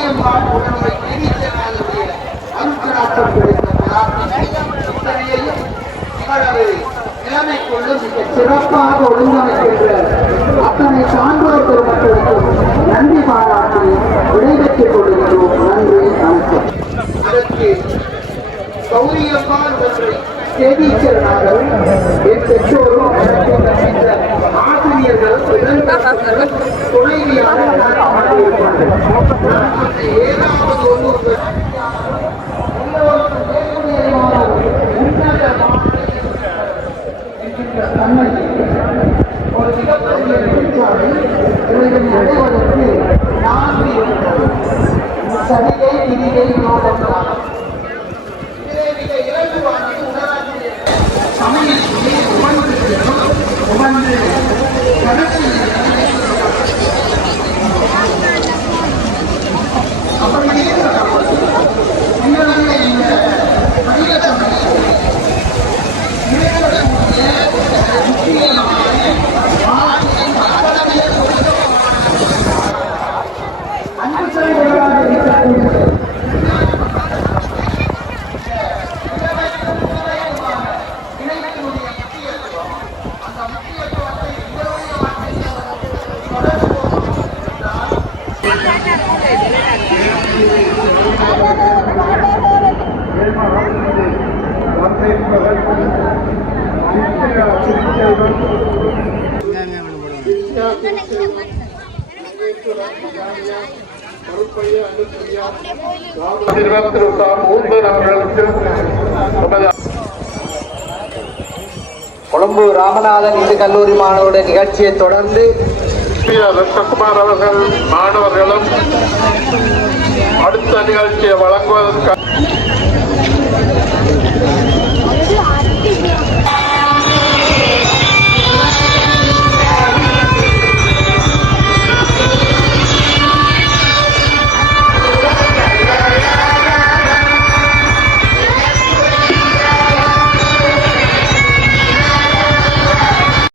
காட்டியம்பாடு உடம்பை நினைத்தனாலுடைய அருட்கராட்டம் கிடைத்த பிரார்த்தனையையும் இவரது நிலைமை கொண்டு மிக சிறப்பாக ஒழுங்கமைக்கின்ற அத்தனை சான்றோர் பெருமக்களுக்கும் நன்றி பாராட்டி விடைபெற்றுக் கொள்கிறோம். நன்றி வணக்கம். பெற்றோரும் ஆசிரியர்களும் துணைவியாக சதிகை விதிகை யோகம் சமயத்திலே உமந்து உமந்து இந்த பயிலத்தன்மை என்பவர் கொழும்பு ராமநாதன் இந்து கல்லூரி மாணவருடைய நிகழ்ச்சியை தொடர்ந்து ரத்னகுமார் அவர்கள் மாணவர்களும் அடுத்த நிகழ்ச்சியை வழங்குவதற்கு आ रही